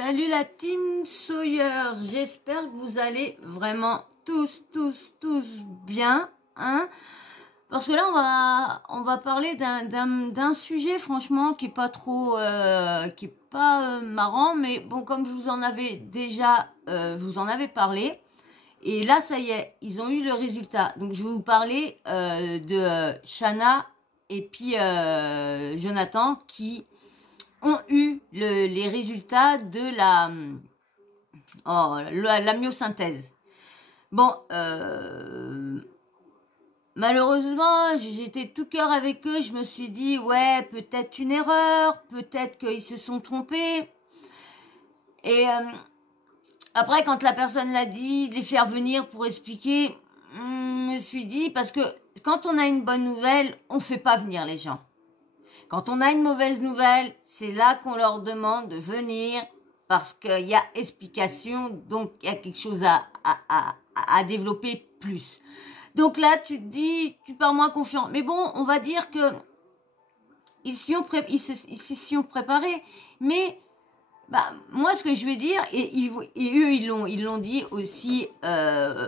Salut la team Sawyer, j'espère que vous allez vraiment tous bien, hein, parce que là on va parler d'un sujet franchement qui est pas trop, qui est pas marrant, mais bon, comme je vous en avais déjà, vous en avez parlé, et là ça y est, ils ont eu le résultat, donc je vais vous parler de Shana et puis Jonathan qui ont eu les résultats de la myosynthèse. Bon, malheureusement, j'étais tout cœur avec eux. Je me suis dit, ouais, peut-être une erreur, peut-être qu'ils se sont trompés. Et après, quand la personne l'a dit, de les faire venir pour expliquer, je me suis dit, parce que quand on a une bonne nouvelle, on fait pas venir les gens. Quand on a une mauvaise nouvelle, c'est là qu'on leur demande de venir parce qu'il y a explication, donc il y a quelque chose à développer plus. Donc là, tu te dis, tu pars moins confiant. Mais bon, on va dire que ils s'y sont préparés. Mais bah, moi, ce que je vais dire, et eux, ils l'ont dit aussi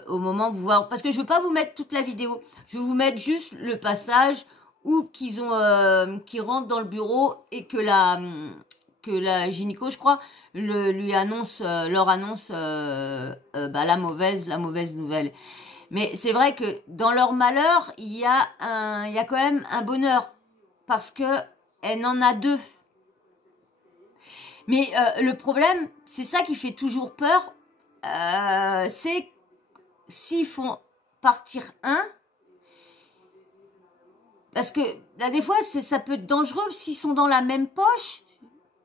au moment de voir, parce que je veux pas vous mettre toute la vidéo. Je vais vous mettre juste le passage où qui rentrent dans le bureau et que la gynéco, je crois, leur annonce la mauvaise nouvelle. Mais c'est vrai que dans leur malheur, il y a quand même un bonheur parce que elle en a deux. Mais le problème, c'est ça qui fait toujours peur, c'est s'ils font partir un. Parce que là, des fois, ça peut être dangereux s'ils sont dans la même poche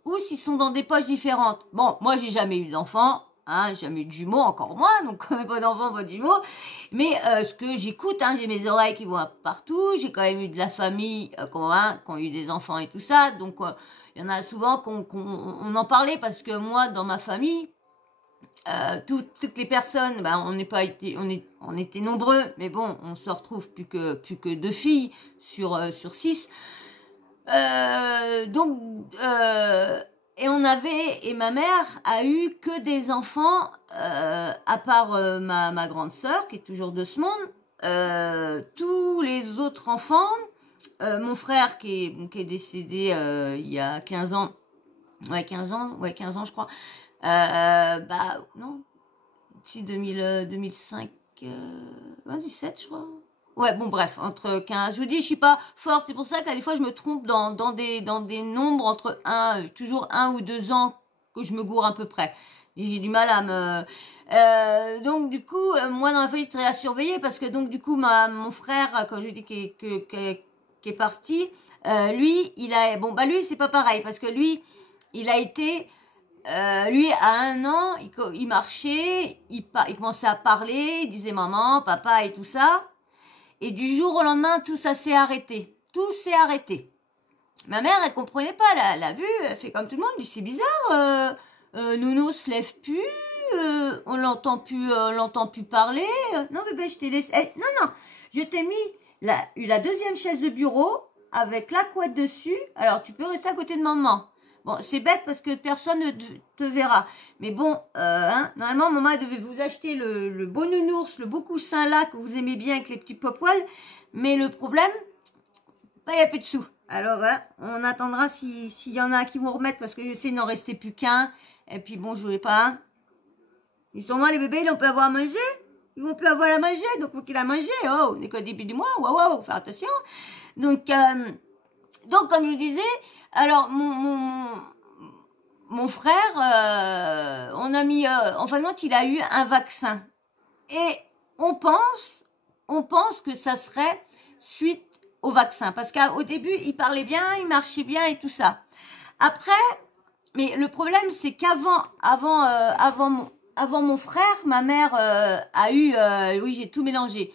ou s'ils sont dans des poches différentes. Bon, moi, j'ai jamais eu d'enfant, hein, jamais eu de jumeaux, encore moins, donc quand même pas d'enfant, pas de jumeaux. Mais ce que j'écoute, hein, j'ai mes oreilles qui vont un peu partout. J'ai quand même eu de la famille qui ont eu des enfants et tout ça. Donc, il y en a souvent qu'on en parlait parce que moi, dans ma famille, toutes les personnes, ben, on était nombreux, mais bon, on se retrouve plus que 2 filles sur 6. Et ma mère a eu que des enfants, à part ma grande sœur, qui est toujours de ce monde, tous les autres enfants, mon frère qui est décédé il y a 15 ans, 15 ans je crois, non, si 2005, 17 je crois. Ouais, bon, bref, entre 15, je vous dis, je suis pas forte, c'est pour ça que des fois je me trompe dans des nombres entre toujours 1 ou 2 ans que je me gourre à peu près. J'ai du mal à me... donc du coup, moi dans la famille, très à surveiller parce que donc du coup, mon frère, quand je dis qui est parti, lui, lui c'est pas pareil parce que lui, il a été... lui, à 1 an, il marchait, il commençait à parler, il disait maman, papa et tout ça. Et du jour au lendemain, tout ça s'est arrêté. Tout s'est arrêté. Ma mère, elle comprenait pas, elle a vu, elle fait comme tout le monde, elle dit c'est bizarre, Nounou se lève plus, on l'entend plus parler. Non bébé, je t'ai laissé. Non, je t'ai mis la deuxième chaise de bureau avec la couette dessus. Alors tu peux rester à côté de maman. Bon, c'est bête parce que personne ne te verra. Mais bon, normalement, maman elle devait vous acheter le beau nounours, le beau coussin là que vous aimez bien avec les petits poils. Mais le problème, il n'y a plus de sous. Alors, on attendra s'il y en a qui vont remettre parce que je sais, il n'en restait plus qu'un. Et puis bon, je voulais pas. Ils sont morts, les bébés, ils vont plus avoir à manger. Ils vont plus avoir à manger, donc faut qu'il a mangé. Oh, on est qu'au début du mois. Waouh, faire attention. Donc, comme je vous disais, alors mon frère, on a mis, en fin de compte, il a eu un vaccin. Et on pense que ça serait suite au vaccin. Parce qu'au début, il parlait bien, il marchait bien et tout ça. Après, mais le problème, c'est avant mon frère, ma mère a eu, oui, j'ai tout mélangé.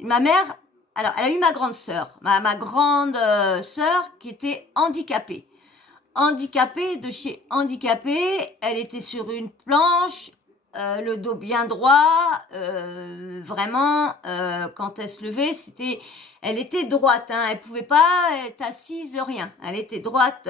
Ma mère, alors, elle a eu ma grande sœur, ma grande sœur qui était handicapée. Handicapée de chez handicapée, elle était sur une planche, le dos bien droit, vraiment, quand elle se levait, elle était droite, hein, elle pouvait pas être assise, rien, elle était droite,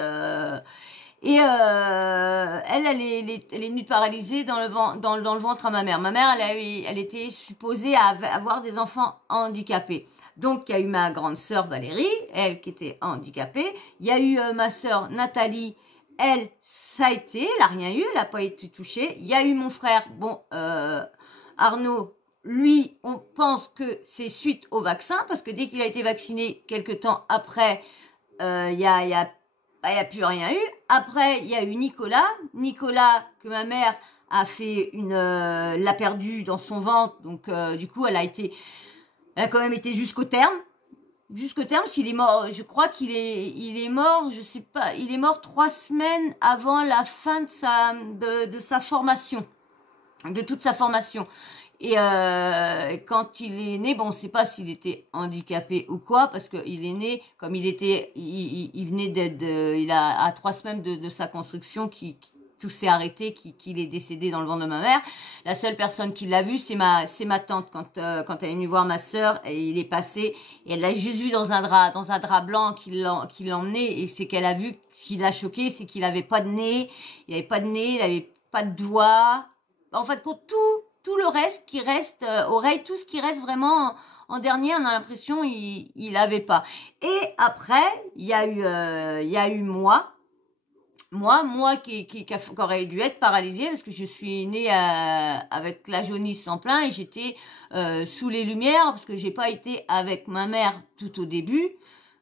Et elle est venue paralysée dans le ventre à ma mère. Ma mère, elle était supposée avoir des enfants handicapés. Donc, il y a eu ma grande sœur Valérie, elle qui était handicapée. Il y a eu ma sœur Nathalie, elle, ça a été, elle n'a rien eu, elle n'a pas été touchée. Il y a eu mon frère, bon, Arnaud, lui, on pense que c'est suite au vaccin, parce que dès qu'il a été vacciné, quelques temps après, il y a plus rien eu. Après, il y a eu Nicolas, que ma mère a fait l'a perdu dans son ventre, donc du coup, elle a quand même été jusqu'au terme. S'il est mort, je crois il est mort, je sais pas, il est mort 3 semaines avant la fin de sa formation, de toute sa formation. Et quand il est né, bon, on sait pas s'il était handicapé ou quoi, parce que il est né comme il était, il venait il a à 3 semaines de sa construction tout s'est arrêté, qu'il est décédé dans le ventre de ma mère. La seule personne qui l'a vu, c'est ma tante quand elle est venue voir ma sœur, et il est passé, et elle l'a juste vu dans un drap blanc qu'il l'emmenait, et c'est qu'elle a vu, ce qui l'a choqué, c'est qu'il avait pas de nez, il avait pas de doigts. En fait, pour tout le reste qui reste, oreille, tout ce qui reste vraiment en dernier, on a l'impression il avait pas. Et après, il y a eu moi qui aurait dû être paralysée, parce que je suis née avec la jaunisse en plein, et j'étais sous les lumières, parce que j'ai pas été avec ma mère tout au début.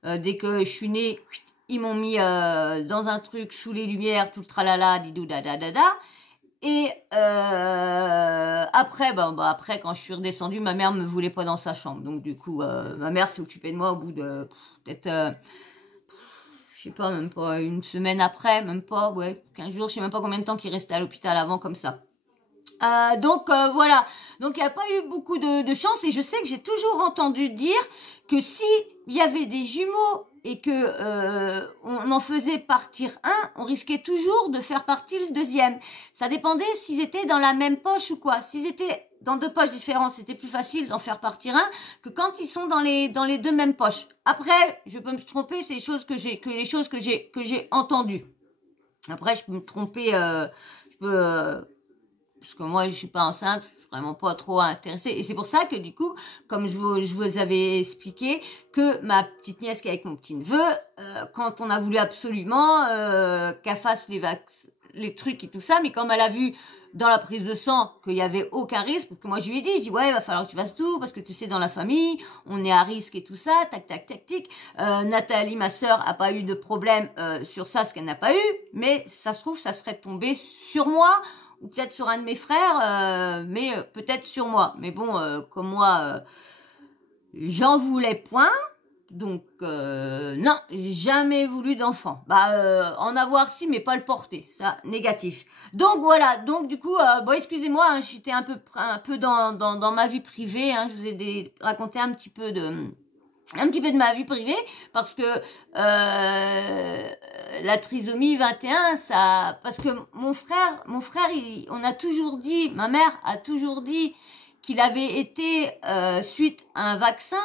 Dès que je suis née, ils m'ont mis dans un truc sous les lumières, tout le tralala, didou da da da da. Et après, quand je suis redescendue, ma mère me voulait pas dans sa chambre. Donc du coup, ma mère s'est occupée de moi au bout de peut-être, je sais pas, même pas une semaine après, même pas, ouais, 15 jours, je sais même pas combien de temps qu'il restait à l'hôpital avant, comme ça. Donc voilà, donc il n'y a pas eu beaucoup de chance, et je sais que j'ai toujours entendu dire que si il y avait des jumeaux et que on en faisait partir un, on risquait toujours de faire partir le deuxième. Ça dépendait s'ils étaient dans la même poche ou quoi. S'ils étaient dans 2 poches différentes, c'était plus facile d'en faire partir un que quand ils sont dans les 2 mêmes poches. Après, je peux me tromper, c'est les choses que j'ai entendues. Après, je peux me tromper, je peux parce que moi je suis pas enceinte, je suis vraiment pas trop intéressée, et c'est pour ça que du coup, comme je vous avais expliqué, que ma petite nièce qui est avec mon petit neveu, quand on a voulu absolument qu'elle fasse les trucs et tout ça, mais comme elle a vu dans la prise de sang qu'il y avait aucun risque, parce que moi je lui ai dit, ouais, il va falloir que tu fasses tout, parce que tu sais, dans la famille on est à risque et tout ça, tac tac tac tic. Nathalie, ma sœur, a pas eu de problème sur ça, ce qu'elle n'a pas eu, mais ça se trouve ça serait tombé sur moi, ou peut-être sur un de mes frères, mais peut-être sur moi. Mais bon, comme moi, j'en voulais point, donc non, j'ai jamais voulu d'enfant. En avoir si, mais pas le porter, ça, négatif. Donc voilà, donc du coup, bon, excusez-moi, hein, j'étais un peu dans ma vie privée, hein, je vous ai raconté un petit peu de ma vie privée, parce que la trisomie 21, ça, parce que mon frère, on a toujours dit, ma mère a toujours dit qu'il avait été suite à un vaccin,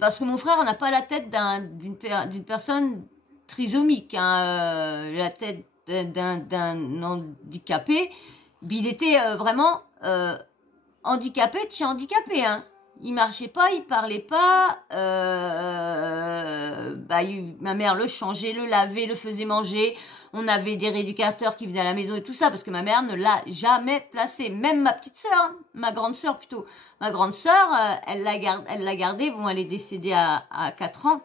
parce que mon frère n'a pas la tête d'une personne trisomique, hein, la tête d'un handicapé, mais il était vraiment handicapé de chez handicapé, hein. Il marchait pas, il parlait pas, ma mère le changeait, le lavait, le faisait manger. On avait des rééducateurs qui venaient à la maison et tout ça, parce que ma mère ne l'a jamais placé. Même ma petite sœur, hein, ma grande sœur plutôt. Ma grande sœur, elle l'a gardée, bon, elle est décédée à 4 ans.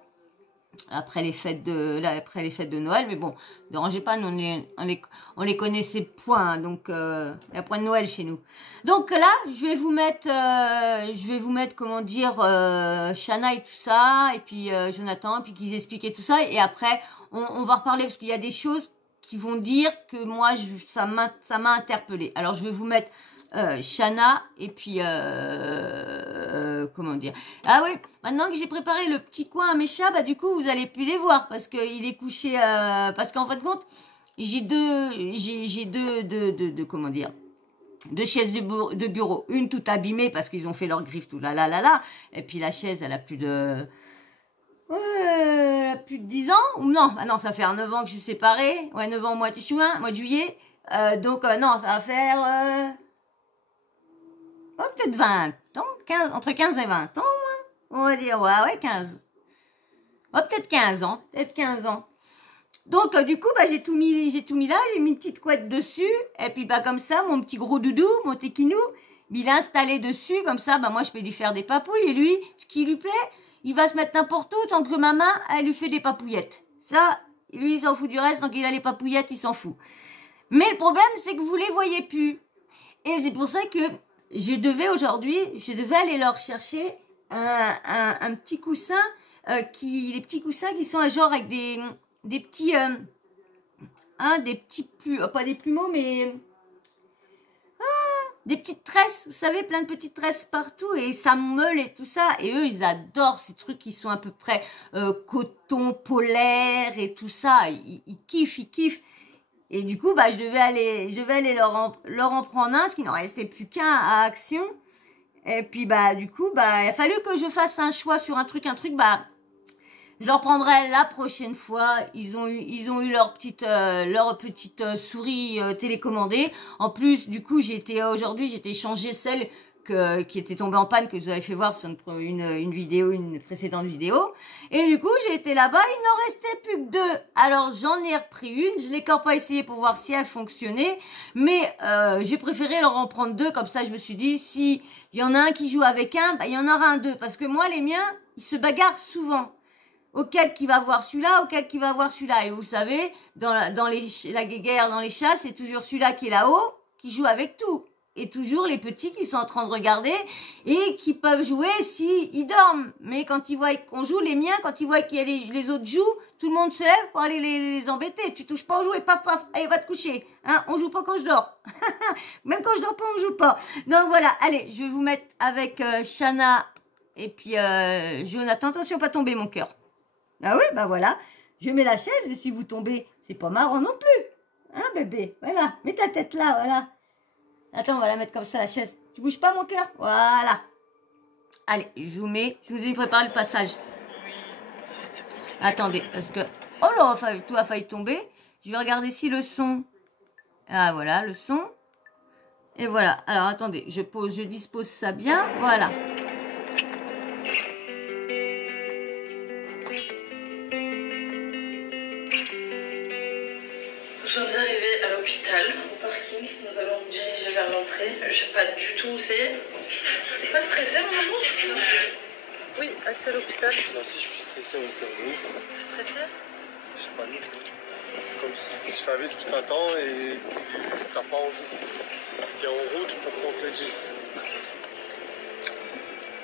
Après les fêtes de Noël, mais bon, ne dérangez pas, nous on les connaissait point, hein, donc il y a point de Noël chez nous. Donc là, je vais vous mettre comment dire, Shana et tout ça, et puis Jonathan, et puis qu'ils expliquaient tout ça, et après on va reparler, parce qu'il y a des choses qui vont dire que moi ça m'a interpellée. Alors je vais vous mettre Shana, et puis comment dire, ah oui, maintenant que j'ai préparé le petit coin à mes chats, du coup vous allez plus les voir, parce qu'il est couché, parce qu'en fin de compte j'ai deux comment dire, 2 chaises de bureau, une toute abîmée parce qu'ils ont fait leur griffe tout là, et puis la chaise elle a plus de Elle a plus de 10 ans. Ou non, ah non, ça fait 9 ans que je suis séparée. Ouais, 9 ans au mois de juin, mois de juillet. Donc, non, ça va faire... oh, peut-être 20 ans, 15, entre 15 et 20 ans, moi. On va dire, ouais, 15. Oh, peut-être 15 ans, peut-être 15 ans. Donc, du coup, bah, j'ai tout mis là, j'ai mis une petite couette dessus, et puis, bah, comme ça, mon petit gros doudou, mon tequinou, il est installé dessus, comme ça, bah, moi, je peux lui faire des papouilles, et lui, ce qui lui plaît, il va se mettre n'importe où, tant que ma main, elle lui fait des papouillettes. Ça, lui, il s'en fout du reste, tant qu'il a les papouillettes, il s'en fout. Mais le problème, c'est que vous les voyez plus. Et c'est pour ça que je devais aller leur chercher un petit coussin, les petits coussins qui sont genre avec des petits, des petits pas des plumeaux, mais des petites tresses, vous savez, plein de petites tresses partout, et ça meule et tout ça. Et eux, ils adorent ces trucs qui sont à peu près coton, polaire et tout ça. Ils kiffent, ils kiffent. Et du coup, bah, je devais aller leur en prendre un, parce qu'il n'en restait plus qu'un à Action. Et puis, bah, du coup, bah, il a fallu que je fasse un choix sur un truc, bah, je leur prendrai la prochaine fois. Ils ont eu leur petite souris télécommandée. En plus, du coup, aujourd'hui, j'étais changé celle qui était tombée en panne, que vous avez fait voir sur une précédente vidéo. Et du coup, j'ai été là-bas, il n'en restait plus que 2. Alors, j'en ai repris une, je l'ai encore pas essayé pour voir si elle fonctionnait, mais j'ai préféré leur en prendre 2, comme ça, je me suis dit, si il y en a un qui joue avec un, bah, il y en aura un 2, parce que moi, les miens, ils se bagarrent souvent. Auquel qui va voir celui-là, auquel qui va voir celui-là. Et vous savez, la guéguerre, dans les chats, c'est toujours celui-là qui est là-haut, qui joue avec tout. Et toujours les petits qui sont en train de regarder et qui peuvent jouer si ils dorment. Mais quand ils voient qu'on joue, les miens, quand ils voient qu'il y a les autres jouent, tout le monde se lève pour aller les embêter. Tu touches pas au jouet, paf, paf, allez, va te coucher. Hein, on joue pas quand je dors. Même quand je dors pas, on joue pas. Donc voilà, allez, je vais vous mettre avec Shana et puis Jonathan. Attention, pas tomber mon cœur. Ah oui, bah voilà. Je mets la chaise, mais si vous tombez, c'est pas marrant non plus. Hein, bébé? Voilà. Mets ta tête là, voilà. Attends, on va la mettre comme ça, la chaise. Tu bouges pas, mon cœur? Voilà. Allez, je vous ai préparé le passage. Attendez, parce que... oh là, tout a failli tomber. Je vais regarder si le son... ah, voilà, le son. Et voilà. Alors, attendez, je dispose ça bien. Voilà. Nous sommes arrivés à l'hôpital, au parking. Nous allons nous diriger vers l'entrée. Je sais pas du tout où c'est. T'es pas stressé, mon amour? Oui, accès à l'hôpital. Non, si je suis stressé, mon cœur, oui. T'es stressé? Je sais pas, non. C'est comme si tu savais ce qui t'attend et t'as pas envie. T'es en route pour qu'on te le dise.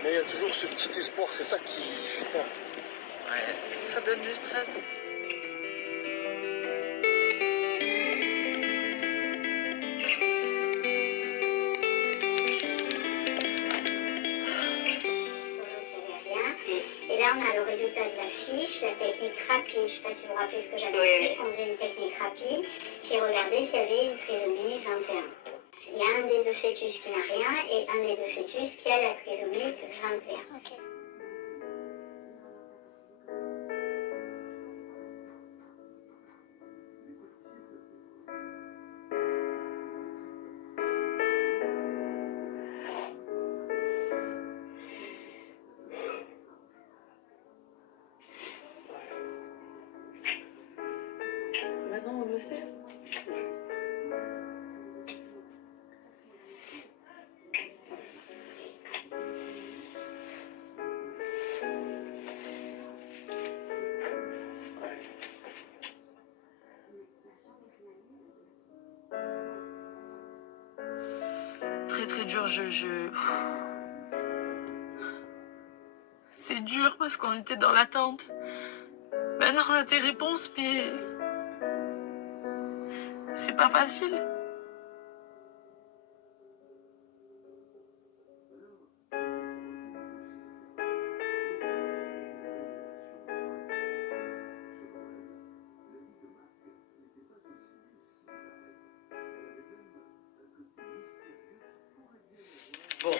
Mais il y a toujours ce petit espoir, c'est ça qui fait peur. Ouais, ça donne du stress. On a le résultat de la fiche, la technique rapide. Je ne sais pas si vous vous rappelez ce que j'avais fait. On faisait une technique rapide qui regardait s'il y avait une trisomie 21. Il y a un des 2 fœtus qui n'a rien et un des 2 fœtus qui a la trisomie 21. Okay. Maintenant, on le sait. Très très dur, c'est dur parce qu'on était dans l'attente. Maintenant on a des réponses, mais c'est pas facile. Bon,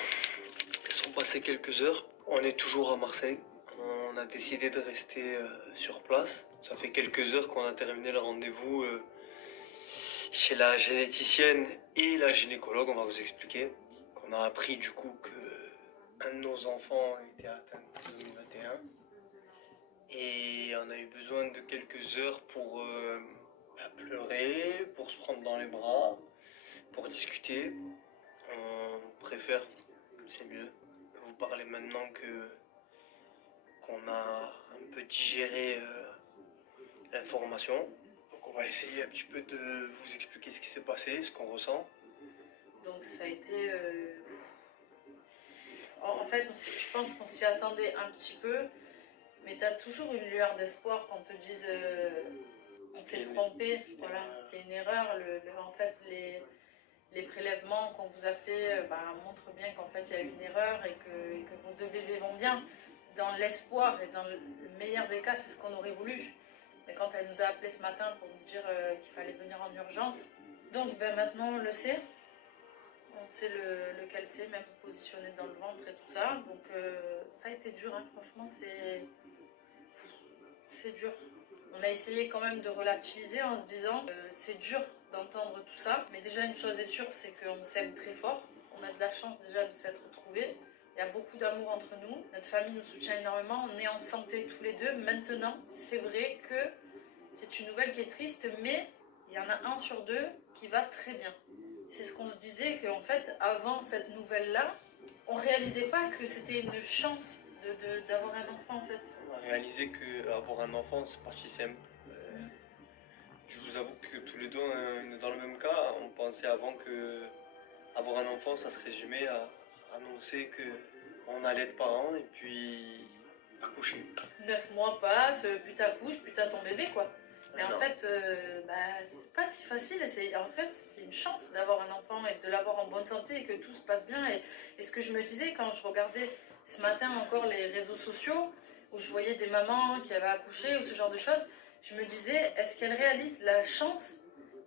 elles sont passées quelques heures. On est toujours à Marseille. On a a décidé de rester sur place. Ça fait quelques heures qu'on a terminé le rendez-vous chez la généticienne et la gynécologue, on va vous expliquer. On a appris du coup que un de nos enfants était atteint de trisomie 21 et on a eu besoin de quelques heures pour pleurer, pour se prendre dans les bras, pour discuter. On préfère, c'est mieux, vous parler maintenant qu'on a un peu digéré l'information. Donc on va essayer un petit peu de vous expliquer ce qui s'est passé, ce qu'on ressent. Donc ça a été... En fait, je pense qu'on s'y attendait un petit peu, mais tu as toujours une lueur d'espoir quand on te dise on s'est trompé, voilà, c'était une erreur. En fait, les prélèvements qu'on vous a fait montrent bien qu'en fait il y a eu une erreur et que vos deux bébés vont bien. Dans l'espoir et dans le meilleur des cas, c'est ce qu'on aurait voulu. Mais quand elle nous a appelé ce matin pour nous dire qu'il fallait venir en urgence, donc maintenant on le sait. On sait lequel c'est, même positionné dans le ventre et tout ça. Donc ça a été dur, hein. Franchement, c'est dur. On a essayé quand même de relativiser en se disant c'est dur d'entendre tout ça. Mais déjà, une chose est sûre, c'est qu'on s'aime très fort. On a de la chance déjà de s'être retrouvés. Il y a beaucoup d'amour entre nous. Notre famille nous soutient énormément. On est en santé tous les deux. Maintenant, c'est vrai que c'est une nouvelle qui est triste, mais il y en a un sur deux qui va très bien. C'est ce qu'on se disait, qu'en fait, avant cette nouvelle-là, on réalisait pas que c'était une chance d'avoir un enfant, en fait. On a réalisé qu'avoir un enfant, c'est pas si simple. Je vous avoue que tous les deux, on est dans le même cas. On pensait avant que avoir un enfant, ça se résumait à annoncer qu'on allait être parents et puis accoucher. 9 mois passent, puis t'accouches, puis t'as ton bébé, quoi. Mais en Non. fait, c'est pas si facile. En fait, c'est une chance d'avoir un enfant et de l'avoir en bonne santé et que tout se passe bien. Et ce que je me disais quand je regardais ce matin encore les réseaux sociaux, où je voyais des mamans qui avaient accouché ou ce genre de choses, je me disais, est-ce qu'elles réalisent la chance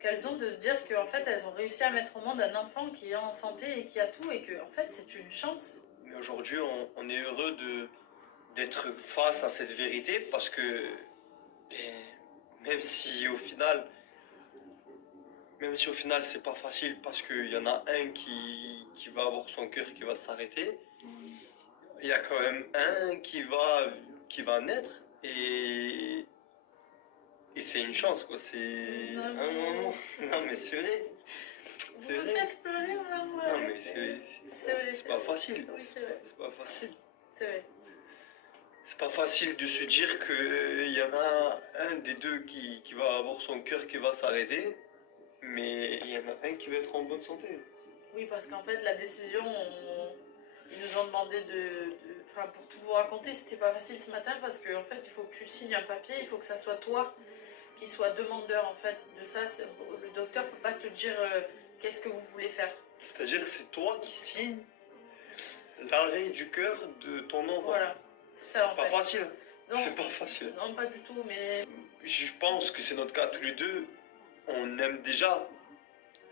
qu'elles ont de se dire qu'en fait, elles ont réussi à mettre au monde un enfant qui est en santé et qui a tout, et que en fait, c'est une chance. Mais aujourd'hui, on est heureux d'être face à cette vérité parce que même si au final c'est pas facile parce qu'il y en a un qui va avoir son cœur qui va s'arrêter, il y a quand même un qui va naître et c'est une chance, quoi. C'est non mais c'est vrai. Vous me faites pleurer, maman. Non mais c'est pas facile. Oui, c'est vrai. C'est pas facile. C'est vrai. C'est pas facile de se dire qu'il y en a un des deux qui va avoir son cœur qui va s'arrêter, mais il y en a un qui va être en bonne santé. Oui, parce qu'en fait, la décision, ils nous ont demandé pour tout vous raconter, c'était pas facile ce matin parce qu'en fait, il faut que tu signes un papier, il faut que ça soit toi qui sois demandeur en fait de ça. Le docteur peut pas te dire qu'est-ce que vous voulez faire. C'est-à-dire que c'est toi qui signes l'arrêt du cœur de ton enfant. Voilà, c'est ça en pas fait. facile. Non, c'est pas facile. Non, pas du tout, mais... Je pense que c'est notre cas tous les deux. On aime déjà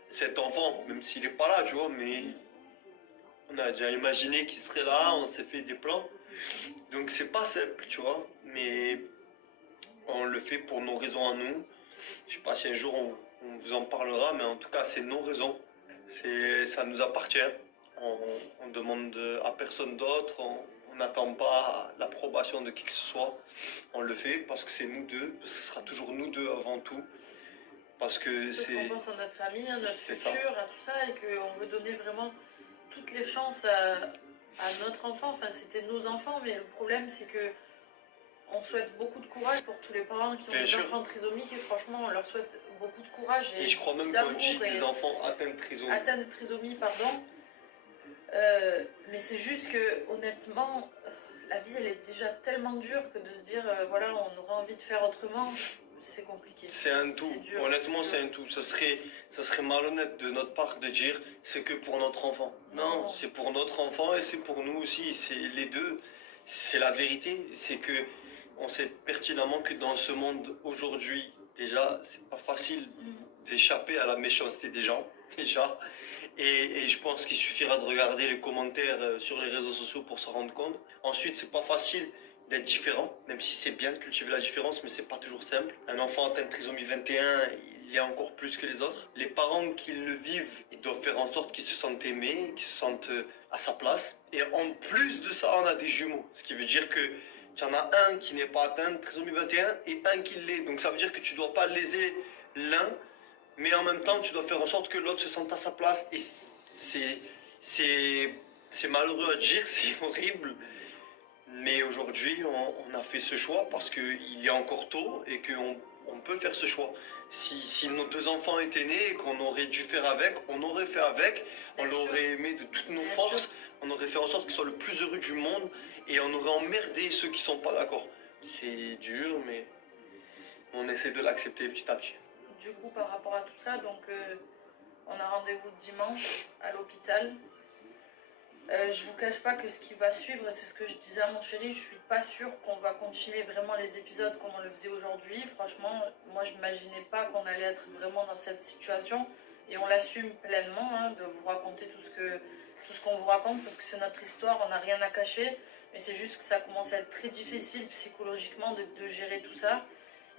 cet enfant, même s'il n'est pas là, tu vois, mais on a déjà imaginé qu'il serait là, on s'est fait des plans. Donc c'est pas simple, tu vois, mais on le fait pour nos raisons à nous. Je sais pas si un jour on vous en parlera, mais en tout cas c'est nos raisons. Ça nous appartient. On demande à personne d'autre, on n'attend pas l'approbation de qui que ce soit. On le fait parce que c'est nous deux, parce que ce sera toujours nous deux avant tout. Parce qu'on pense à notre famille, à notre futur, à tout ça, et qu'on veut donner vraiment toutes les chances à notre enfant. Enfin, c'était nos enfants, mais le problème, c'est que on souhaite beaucoup de courage pour tous les parents qui ont des enfants trisomiques, et franchement, on leur souhaite beaucoup de courage. Et je crois même qu'on dit des enfants atteints de trisomie. Atteints de trisomie, pardon. Mais c'est juste que, honnêtement, la vie, elle est déjà tellement dure que de se dire, voilà, on aura envie de faire autrement... C'est compliqué. C'est un tout. Dur, honnêtement, c'est un tout. Ça serait malhonnête de notre part de dire c'est que pour notre enfant. Non, c'est pour notre enfant et c'est pour nous aussi. C'est les deux. C'est la vérité. C'est que on sait pertinemment que dans ce monde aujourd'hui, déjà, c'est pas facile d'échapper à la méchanceté des gens. Déjà. Et je pense qu'il suffira de regarder les commentaires sur les réseaux sociaux pour s'en rendre compte. Ensuite, c'est pas facile d'être différent, même si c'est bien de cultiver la différence, mais c'est pas toujours simple. Un enfant atteint de trisomie 21, il est encore plus que les autres. Les parents qui le vivent, ils doivent faire en sorte qu'ils se sentent aimés, qu'ils se sentent à sa place. Et en plus de ça, on a des jumeaux. Ce qui veut dire que tu en as un qui n'est pas atteint de trisomie 21 et un qui l'est. Donc ça veut dire que tu dois pas léser l'un, mais en même temps, tu dois faire en sorte que l'autre se sente à sa place. Et c'est malheureux à dire, c'est horrible. Mais aujourd'hui, on a fait ce choix parce qu'il est encore tôt et qu'on peut faire ce choix. Si nos 2 enfants étaient nés et qu'on aurait dû faire avec, on aurait fait avec, on l'aurait aimé de toutes nos forces, on aurait fait en sorte qu'il soit le plus heureux du monde et on aurait emmerdé ceux qui sont pas d'accord. C'est dur, mais on essaie de l'accepter petit à petit. Du coup, par rapport à tout ça, donc on a rendez-vous dimanche à l'hôpital. Je vous cache pas que ce qui va suivre, c'est ce que je disais à mon chéri, je suis pas sûre qu'on va continuer vraiment les épisodes comme on le faisait aujourd'hui. Franchement, moi je m'imaginais pas qu'on allait être vraiment dans cette situation et on l'assume pleinement hein, de vous raconter tout ce qu'on vous raconte parce que c'est notre histoire, on n'a rien à cacher. Mais c'est juste que ça commence à être très difficile psychologiquement de gérer tout ça.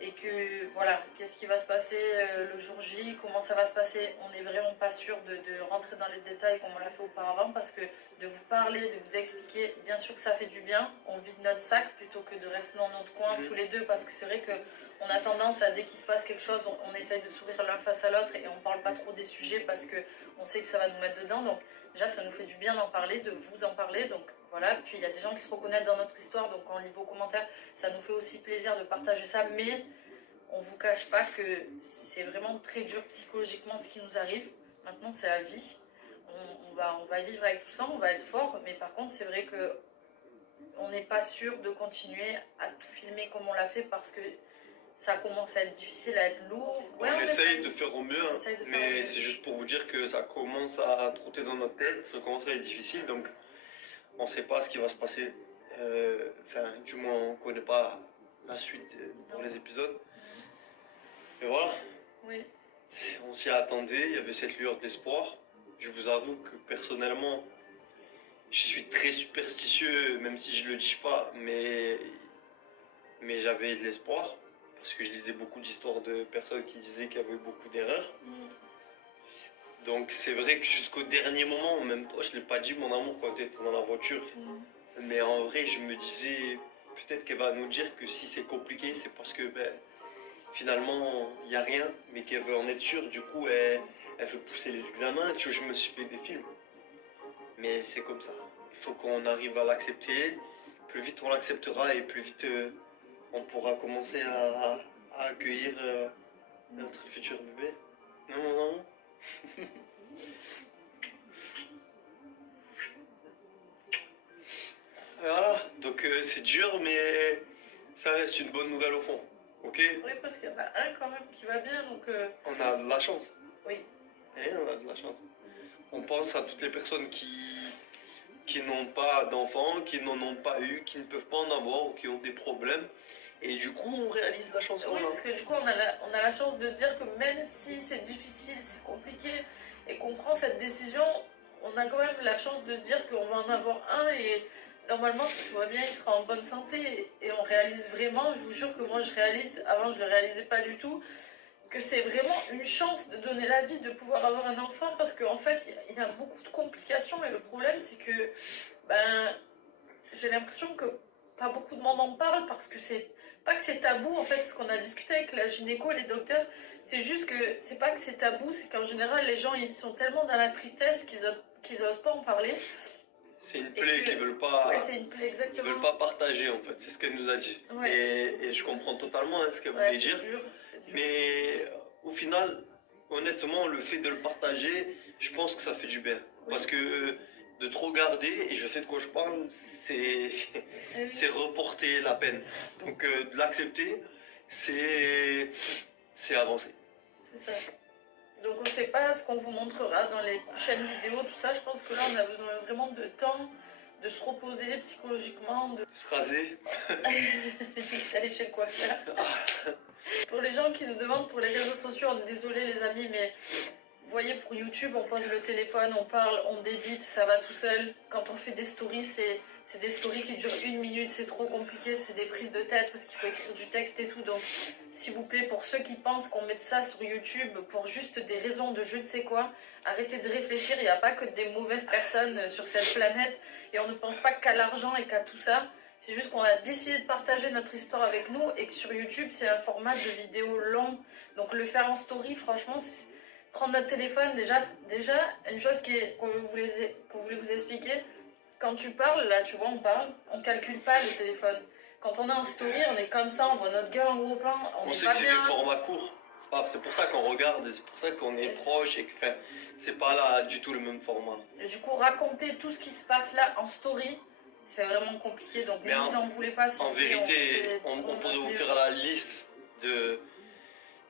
Et que voilà, qu'est-ce qui va se passer le jour J, comment ça va se passer, on n'est vraiment pas sûr de rentrer dans les détails comme on l'a fait auparavant parce que de vous parler, de vous expliquer, bien sûr que ça fait du bien, on vide notre sac plutôt que de rester dans notre coin tous les deux parce que c'est vrai qu'on a tendance à, dès qu'il se passe quelque chose, on essaye de sourire l'un face à l'autre et on parle pas trop des sujets parce qu'on sait que ça va nous mettre dedans, donc déjà ça nous fait du bien d'en parler, de vous en parler, donc voilà, puis il y a des gens qui se reconnaissent dans notre histoire, donc on lit vos commentaires, ça nous fait aussi plaisir de partager ça, mais on vous cache pas que c'est vraiment très dur psychologiquement ce qui nous arrive. Maintenant c'est la vie, on va vivre avec tout ça, on va être fort, mais par contre c'est vrai que on n'est pas sûr de continuer à tout filmer comme on l'a fait parce que ça commence à être difficile, à être lourd. Ouais, on essaye de faire au mieux, hein, mais c'est juste pour vous dire que ça commence à trotter dans notre tête, ça commence à être difficile, donc on ne sait pas ce qui va se passer. Enfin, du moins, on ne connaît pas la suite pour les épisodes. Mais voilà. Oui. On s'y attendait, il y avait cette lueur d'espoir. Je vous avoue que personnellement, je suis très superstitieux, même si je ne le dis pas, mais j'avais de l'espoir. Parce que je lisais beaucoup d'histoires de personnes qui disaient qu'il y avait beaucoup d'erreurs. Donc c'est vrai que jusqu'au dernier moment, même toi, je ne l'ai pas dit mon amour quand tu étais dans la voiture. Mais en vrai, je me disais, peut-être qu'elle va nous dire que si c'est compliqué, c'est parce que finalement, il n'y a rien, mais qu'elle veut en être sûre. Du coup, elle veut pousser les examens. Tu vois, je me suis fait des films. Mais c'est comme ça. Il faut qu'on arrive à l'accepter. Plus vite on l'acceptera et plus vite on pourra commencer à accueillir notre futur bébé. Non, non, non. Voilà, donc c'est dur, mais ça reste une bonne nouvelle au fond. Ok? Oui, parce qu'il y en a un quand même qui va bien, donc... On a de la chance. Oui. Et on a de la chance. On pense à toutes les personnes qui n'ont pas d'enfants, qui n'en ont pas eu, qui ne peuvent pas en avoir ou qui ont des problèmes. Et du coup, on réalise la chance qu'on Oui, a. parce que du coup, on a la chance de se dire que même si c'est difficile, c'est compliqué, et qu'on prend cette décision, on a quand même la chance de se dire qu'on va en avoir un, et normalement, si tout va bien, il sera en bonne santé. Et on réalise vraiment, je vous jure que moi, je réalise, avant, je ne le réalisais pas du tout, que c'est vraiment une chance de donner la vie, de pouvoir avoir un enfant, parce qu'en fait, il y a beaucoup de complications, et le problème, c'est que, j'ai l'impression que pas beaucoup de monde en parle, parce que c'est pas que c'est tabou, en fait, ce qu'on a discuté avec la gynéco, les docteurs, c'est juste que c'est pas que c'est tabou, c'est qu'en général, les gens, ils sont tellement dans la tristesse qu'ils osent pas en parler. C'est une plaie qu'ils veulent pas. Ouais, c'est une plaie, exactement. Ils veulent pas partager, en fait, c'est ce qu'elle nous a dit. Ouais. Et je comprends totalement ce qu'elle voulait dire. Dur. Mais au final, honnêtement, le fait de le partager, je pense que ça fait du bien. Oui. Parce que de trop garder, et je sais de quoi je parle, c'est reporter la peine. Donc de l'accepter, c'est avancer. C'est ça. Donc on ne sait pas ce qu'on vous montrera dans les prochaines vidéos, tout ça. Je pense que là, on a besoin vraiment de temps, de se reposer psychologiquement, de se raser, d'aller chez le coiffeur. Pour les gens qui nous demandent pour les réseaux sociaux, on est désolé les amis, mais Vous voyez, pour YouTube, on pose le téléphone, on parle, on débite, ça va tout seul. Quand on fait des stories, c'est des stories qui durent 1 minute, c'est trop compliqué, c'est des prises de tête parce qu'il faut écrire du texte et tout. Donc, s'il vous plaît, pour ceux qui pensent qu'on met ça sur YouTube pour juste des raisons de je ne sais quoi, arrêtez de réfléchir, il n'y a pas que des mauvaises personnes sur cette planète et on ne pense pas qu'à l'argent et qu'à tout ça. C'est juste qu'on a décidé de partager notre histoire avec nous et que sur YouTube, c'est un format de vidéo long. Donc, le faire en story, franchement, prendre notre téléphone, déjà une chose qu'on voulait vous expliquer, quand tu parles, là, tu vois, on parle, on calcule pas le téléphone. Quand on est en story, on est comme ça, on voit notre gueule en gros plan, on sait est pas que c'est bien. des formats courts. C'est pour ça qu'on regarde, c'est pour ça qu'on est proche et que c'est pas là du tout le même format. Et du coup, raconter tout ce qui se passe là en story, c'est vraiment compliqué. Donc, ne vous en voulez pas. Si en vérité, on pourrait vous faire la liste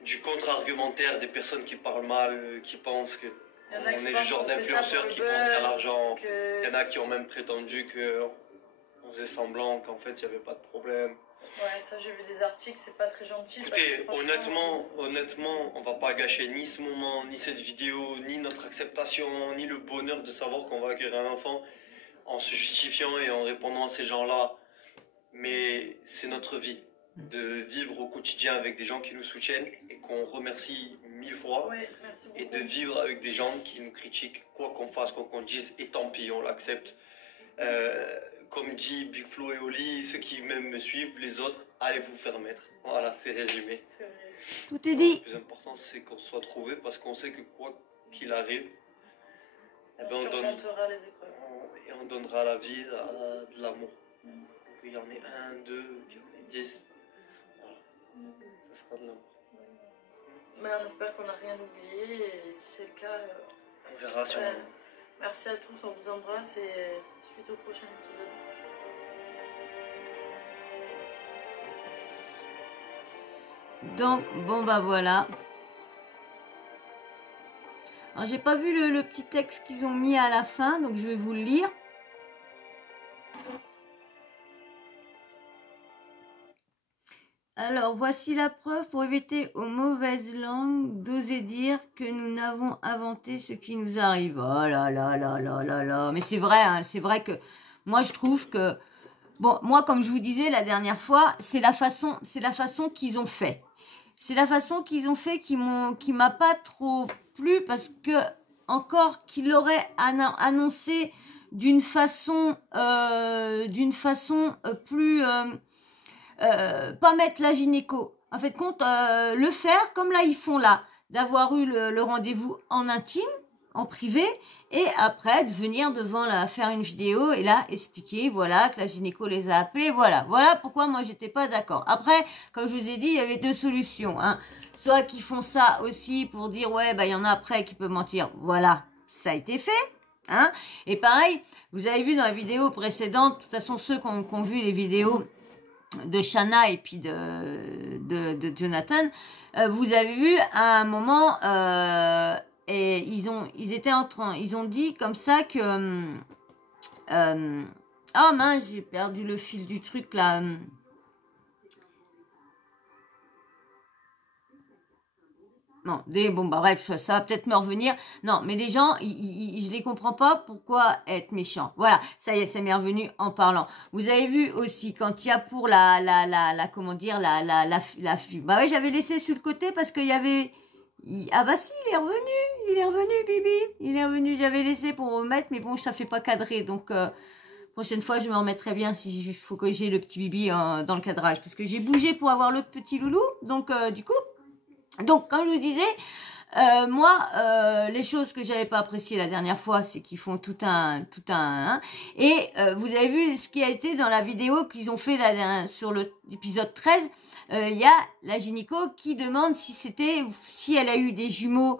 du contre-argumentaire des personnes qui parlent mal, qui pensent que on est le genre d'influenceurs qui pensent qu'à l'argent. Il y en a qui ont même prétendu qu'on faisait semblant qu'en fait il n'y avait pas de problème. Ouais, ça j'ai vu des articles, c'est pas très gentil. Écoutez, honnêtement, on va pas gâcher ni ce moment, ni cette vidéo, ni notre acceptation, ni le bonheur de savoir qu'on va acquérir un enfant en se justifiant et en répondant à ces gens-là. Mais c'est notre vie de vivre au quotidien avec des gens qui nous soutiennent et qu'on remercie 1000 fois. Ouais, merci beaucoup. Et de vivre avec des gens qui nous critiquent, quoi qu'on fasse, quoi qu'on dise, et tant pis, on l'accepte. Comme dit Big Flo et Oli, ceux qui même me suivent, les autres, allez vous faire mettre. Voilà, c'est résumé. C'est vrai. Tout est dit. Le plus important, c'est qu'on soit trouvé parce qu'on sait que quoi qu'il arrive, On surmontera les épreuves. Et on donnera la vie à de l'amour. Qu'il y en ait 1, 2, qu'il y en ait 10. Voilà. Ça sera de l'amour. Mais on espère qu'on n'a rien oublié et si c'est le cas, On verra si on... Merci à tous, on vous embrasse et suite au prochain épisode. Donc, bon bah voilà. Alors, j'ai pas vu le petit texte qu'ils ont mis à la fin, donc je vais vous le lire. Alors, voici la preuve pour éviter aux mauvaises langues d'oser dire que nous n'avons inventé ce qui nous arrive. Oh là là là là là là. Mais c'est vrai, hein, c'est vrai que moi je trouve que... Bon, moi comme je vous disais la dernière fois, c'est la façon qu'ils ont fait. C'est la façon qu'ils ont fait qui m'a pas trop plu parce que, encore qu'ils l'auraient annoncé d'une façon plus... pas mettre la gynéco. En fait, compte le faire comme là ils font là, d'avoir eu le rendez-vous en intime, en privé, et après de venir devant faire une vidéo et là expliquer, voilà, que la gynéco les a appelés, voilà pourquoi moi j'étais pas d'accord. Après, comme je vous ai dit, il y avait deux solutions, hein. Soit qu'ils font ça aussi pour dire ouais bah il y en a après qui peuvent mentir, voilà, ça a été fait. Hein. Et pareil, vous avez vu dans la vidéo précédente, de toute façon ceux qui ont vu les vidéos de Shanna et puis de Jonathan, vous avez vu à un moment et ils ont dit comme ça que oh mince, j'ai perdu le fil du truc là. Non, bon bah bref, ça va peut-être me revenir. Non, mais les gens, je les comprends pas pourquoi être méchants. Voilà, ça y est, ça m'est revenu en parlant. Vous avez vu aussi quand il y a pour comment dire la bah ouais, j'avais laissé sur le côté parce qu'il y avait ah bah si, il est revenu Bibi, il est revenu. J'avais laissé pour remettre, mais bon, ça fait pas cadrer, donc prochaine fois, je me remettrai bien si il faut que j'ai le petit Bibi dans le cadrage parce que j'ai bougé pour avoir l'autre petit loulou, donc du coup. Donc, comme je vous disais, moi, les choses que j'avais pas appréciées la dernière fois, c'est qu'ils font tout un, et vous avez vu ce qui a été dans la vidéo qu'ils ont fait sur l'épisode 13. Il y a la gynéco qui demande si elle a eu des jumeaux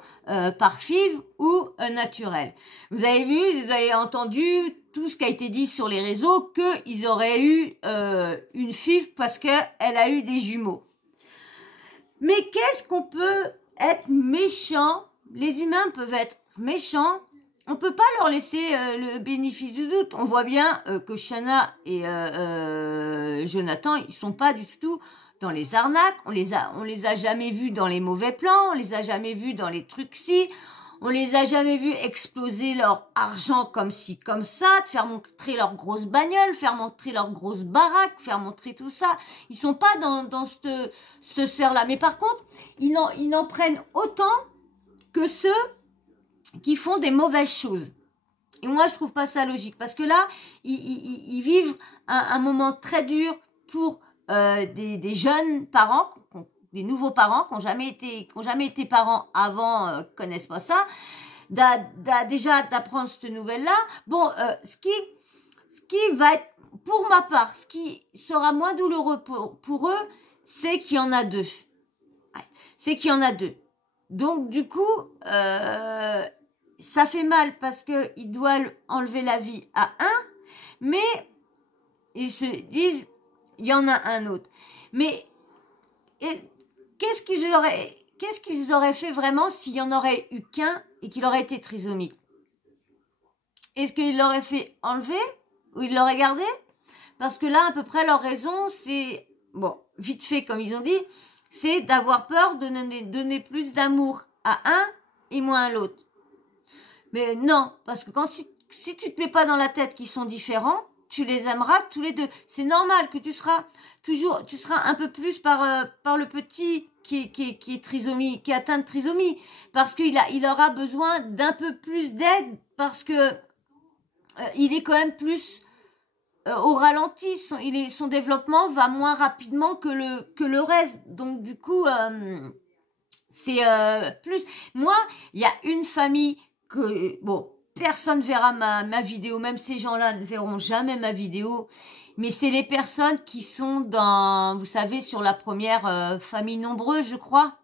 par FIV ou naturel. Vous avez vu, vous avez entendu tout ce qui a été dit sur les réseaux qu'ils auraient eu une FIV parce que elle a eu des jumeaux. Mais qu'est-ce qu'on peut être méchant? Les humains peuvent être méchants. On peut pas leur laisser le bénéfice du doute. On voit bien que Shanna et Jonathan, ils sont pas du tout dans les arnaques. On les a jamais vus dans les mauvais plans. On les a jamais vus dans les trucs ci. On les a jamais vus exploser leur argent comme ci, comme ça, de faire montrer leur grosse bagnole, faire montrer leur grosse baraque, faire montrer tout ça. Ils sont pas dans cette sphère-là. Mais par contre, ils en prennent autant que ceux qui font des mauvaises choses. Et moi, je trouve pas ça logique. Parce que là, ils vivent un moment très dur pour des jeunes parents, des nouveaux parents qui n'ont jamais été parents avant, connaissent pas ça. Déjà d'apprendre cette nouvelle-là. Bon, ce qui va être, pour ma part, ce qui sera moins douloureux pour eux, c'est qu'il y en a deux. Ouais, c'est qu'il y en a deux. Donc, du coup, ça fait mal parce qu'ils doivent enlever la vie à un, mais ils se disent, il y en a un autre. Mais qu'est-ce qu'ils auraient fait vraiment s'il y en aurait eu qu'un et qu'il aurait été trisomique? Est-ce qu'ils l'auraient fait enlever ou ils l'auraient gardé? Parce que là, à peu près, leur raison, c'est, bon, vite fait, comme ils ont dit, c'est d'avoir peur de donner plus d'amour à un et moins à l'autre. Mais non, parce que si tu te mets pas dans la tête qu'ils sont différents, tu les aimeras tous les deux. C'est normal que tu seras un peu plus par le petit qui est trisomie, qui est atteint de trisomie, parce il aura besoin d'un peu plus d'aide, parce que il est quand même plus au ralenti. Son développement va moins rapidement que le reste. Donc du coup, c'est plus. Moi, il y a une famille que bon, personne verra ma vidéo, même ces gens-là ne verront jamais ma vidéo, mais c'est les personnes qui sont dans, vous savez, sur la première famille nombreuse, je crois,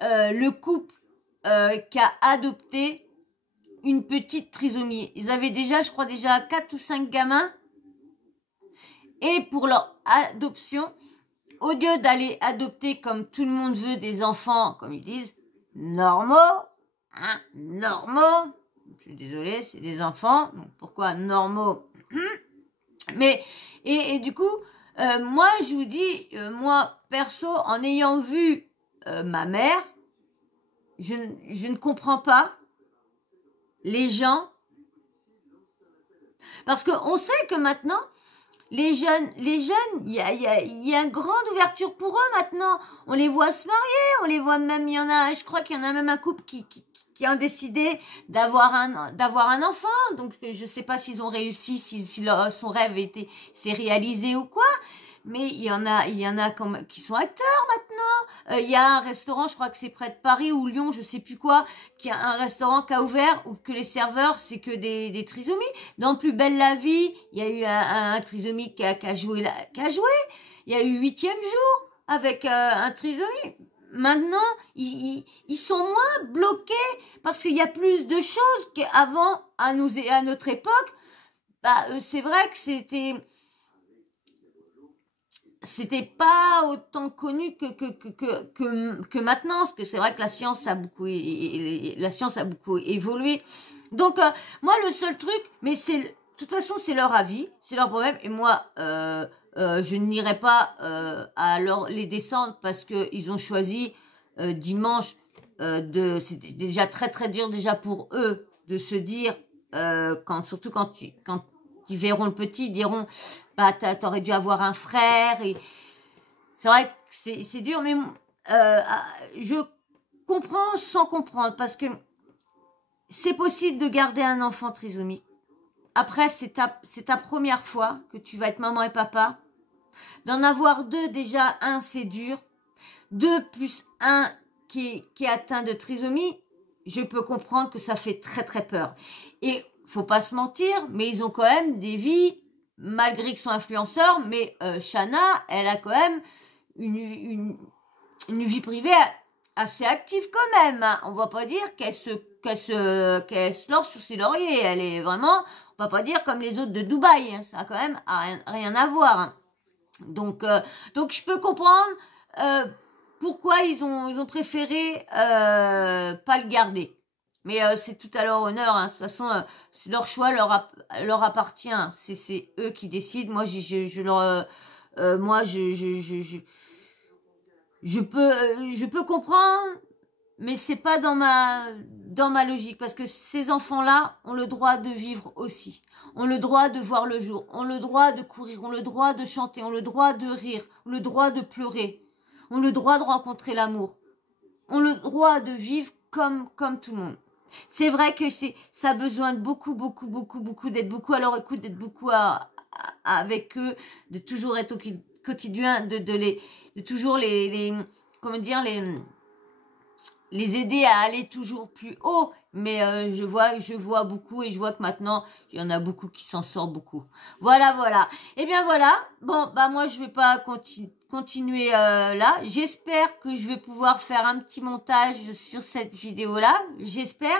le couple qui a adopté une petite trisomie. Ils avaient déjà, je crois, 4 ou 5 gamins, et pour leur adoption, au lieu d'aller adopter comme tout le monde veut des enfants, comme ils disent, normaux, hein, normaux. Je suis désolée, c'est des enfants. Donc pourquoi normaux? Mais et du coup, moi je vous dis, moi perso, en ayant vu ma mère, je ne comprends pas les gens, parce que on sait que maintenant les jeunes, il y a une grande ouverture pour eux maintenant. On les voit se marier, on les voit même, je crois qu'il y en a même un couple qui ont décidé d'avoir un enfant. Donc je sais pas s'ils ont réussi, si son rêve s'est réalisé ou quoi. Mais il y en a qui sont acteurs maintenant. Il y a un restaurant, je crois que c'est près de Paris ou Lyon, je sais plus quoi, qui a un restaurant qui a ouvert, où que les serveurs c'est que des trisomies. Dans Plus belle la vie, il y a eu un trisomie qui a joué. Il y a eu 8e jour avec un trisomie. Maintenant, ils sont moins bloqués parce qu'il y a plus de choses qu'avant, à notre époque. Bah, c'est vrai que c'était pas autant connu que maintenant, parce que c'est vrai que la science a beaucoup évolué. Donc moi le seul truc, mais de toute façon c'est leur avis, c'est leur problème, et moi je n'irai pas les descendre parce que ils ont choisi dimanche c'était déjà très très dur déjà pour eux de se dire surtout quand ils verront le petit, ils diront bah t'aurais dû avoir un frère. Et c'est vrai que c'est dur, mais je comprends sans comprendre, parce que c'est possible de garder un enfant trisomique. Après, c'est ta première fois que tu vas être maman et papa. D'en avoir 2, déjà, 1, c'est dur. 2 plus 1 qui est atteint de trisomie, je peux comprendre que ça fait très très peur. Et faut pas se mentir, mais ils ont quand même des vies, malgré qu'ils sont influenceurs, mais Shana, elle a quand même une vie privée assez active quand même. Hein. On va pas dire qu'elle se lance sur ses lauriers. Elle est vraiment, on va pas dire comme les autres de Dubaï. Hein. Ça a quand même rien à voir. Hein. Donc je peux comprendre pourquoi ils ont préféré pas le garder. Mais c'est tout à leur honneur. Hein. De toute façon, leur choix leur appartient. C'est eux qui décident. Moi, je peux comprendre, mais c'est pas dans ma logique, parce que ces enfants-là ont le droit de vivre aussi, ont le droit de voir le jour, ont le droit de courir, ont le droit de chanter, ont le droit de rire, ont le droit de pleurer, ont le droit de rencontrer l'amour, ont le droit de vivre comme tout le monde. C'est vrai que ça a besoin de beaucoup d'être beaucoup à leur écoute, d'être beaucoup avec eux, de toujours être au quotidien, de toujours comment dire, les aider à aller toujours plus haut. Mais je vois beaucoup, et je vois que maintenant il y en a beaucoup qui s'en sortent beaucoup. Voilà. Et bien voilà. Bon, bah moi je vais pas continuer là. J'espère que je vais pouvoir faire un petit montage sur cette vidéo là. J'espère.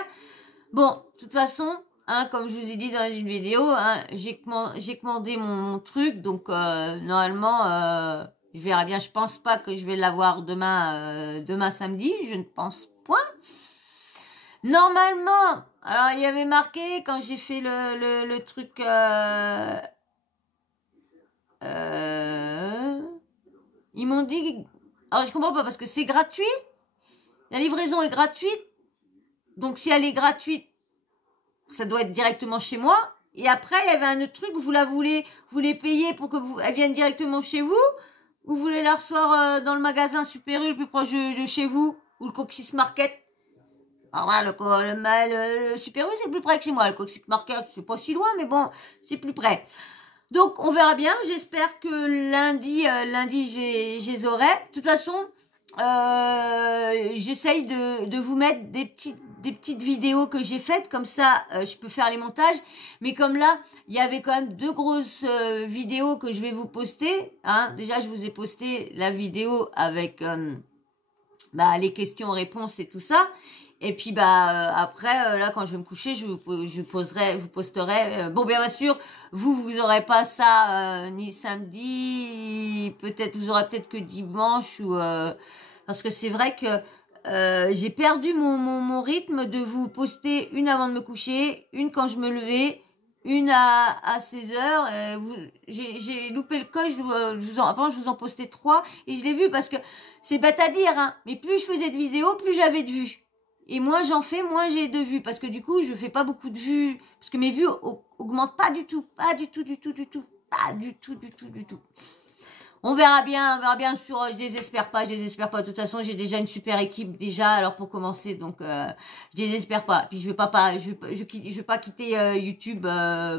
Bon, de toute façon, hein, comme je vous ai dit dans une vidéo, hein, j'ai commandé mon truc, donc normalement je verrai bien. Je pense pas que je vais l'avoir demain samedi, je ne pense point. Normalement, alors il y avait marqué quand j'ai fait le truc ils m'ont dit, alors je comprends pas parce que c'est gratuit, la livraison est gratuite, donc si elle est gratuite, ça doit être directement chez moi. Et après il y avait un autre truc, vous voulez payer pour que elle vienne directement chez vous, ou vous voulez la recevoir dans le magasin Super U le plus proche de chez vous, ou le Cocsis Market. Alors le Super U c'est plus près que chez moi, le Cocsis Market c'est pas si loin, mais bon c'est plus près. Donc on verra bien, j'espère que lundi j'ai les aurai. De toute façon, j'essaye de vous mettre des petites vidéos que j'ai faites, comme ça je peux faire les montages. Mais comme là, il y avait quand même 2 grosses vidéos que je vais vous poster. Hein. Déjà, je vous ai posté la vidéo avec les questions-réponses et tout ça. Et puis après là quand je vais me coucher, je vous posterai. Bon bien sûr, vous aurez pas ça ni samedi, peut-être vous aurez peut-être que dimanche ou parce que c'est vrai que j'ai perdu mon rythme de vous poster une avant de me coucher, une quand je me levais, une à 16h. J'ai loupé le coche, avant je vous en postais 3 et je l'ai vu parce que c'est bête à dire, hein, mais plus je faisais de vidéos, plus j'avais de vues. Et moins j'en fais, moins j'ai de vues. Parce que du coup, je fais pas beaucoup de vues. Parce que mes vues augmentent pas du tout. Pas du tout. On verra bien sur, je désespère pas. De toute façon, j'ai déjà une super équipe déjà. Alors pour commencer, donc je désespère pas. Puis je vais pas quitter YouTube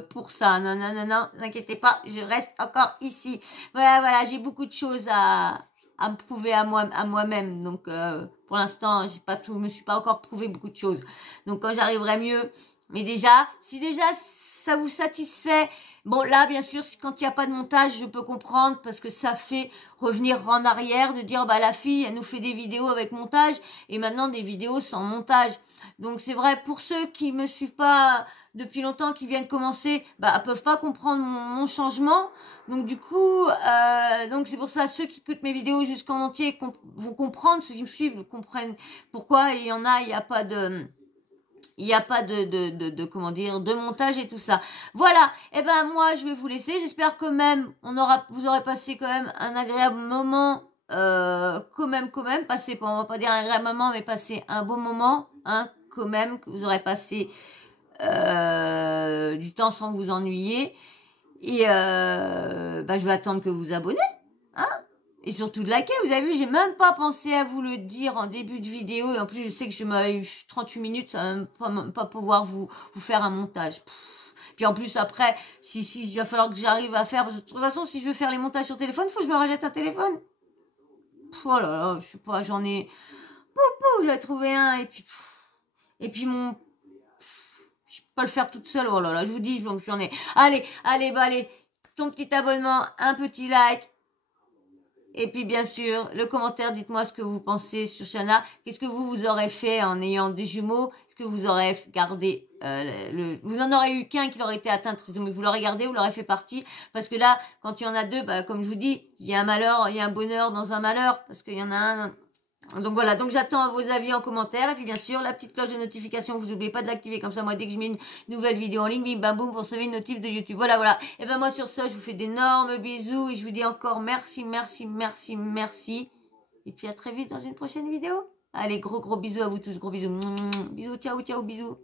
pour ça. Non, vous inquiétez pas, je reste encore ici. Voilà, j'ai beaucoup de choses à me prouver à moi-même. Donc pour l'instant, je me suis pas encore prouvé beaucoup de choses. Donc quand j'arriverai mieux, mais si déjà ça vous satisfait. Bon là bien sûr quand il n'y a pas de montage je peux comprendre parce que ça fait revenir en arrière de dire la fille elle nous fait des vidéos avec montage et maintenant des vidéos sans montage. Donc c'est vrai pour ceux qui me suivent pas depuis longtemps, qui viennent commencer, peuvent pas comprendre mon changement. Donc du coup donc c'est pour ça ceux qui écoutent mes vidéos jusqu'en entier vont comprendre, ceux qui me suivent comprennent pourquoi il y a pas de comment dire, de montage et tout ça. Voilà. Et moi, je vais vous laisser. J'espère quand même, vous aurez passé quand même un agréable moment, quand même, passer, on va pas dire un agréable moment, mais passer un bon moment, hein, quand même, que vous aurez passé, du temps sans vous ennuyer. Et, je vais attendre que vous vous abonnez, hein. Et surtout de liker, vous avez vu, j'ai même pas pensé à vous le dire en début de vidéo. Et en plus, je sais que je m'avais eu 38 minutes, ça va même pas pouvoir vous faire un montage. Puis en plus, après, si il va falloir que j'arrive à faire... Parce que de toute façon, si je veux faire les montages sur téléphone, il faut que je me rachète un téléphone. Oh là là, je sais pas, j'en ai... je vais trouver un. Et puis je peux pas le faire toute seule. Oh là là, je vous dis, j'en ai... Allez, ton petit abonnement, un petit like. Et puis bien sûr, le commentaire, dites-moi ce que vous pensez sur Shana. Qu'est-ce que vous aurez fait en ayant des jumeaux? Est-ce que vous aurez gardé vous n'en aurez eu qu'un qui aurait été atteint de trisomie? Vous l'aurez gardé, vous l'aurez fait partie? Parce que là, quand il y en a 2, comme je vous dis, il y a un malheur, il y a un bonheur dans un malheur. Parce qu'il y en a un... Donc voilà, donc j'attends vos avis en commentaire. Et puis bien sûr, la petite cloche de notification, vous n'oubliez pas de l'activer. Comme ça, moi, dès que je mets une nouvelle vidéo en ligne, bim bam boum, vous recevez une notif de YouTube. Voilà. Et moi sur ça, je vous fais d'énormes bisous. Et je vous dis encore merci. Et puis à très vite dans une prochaine vidéo. Allez, gros bisous à vous tous, gros bisous. Bisous, ciao, ciao, bisous.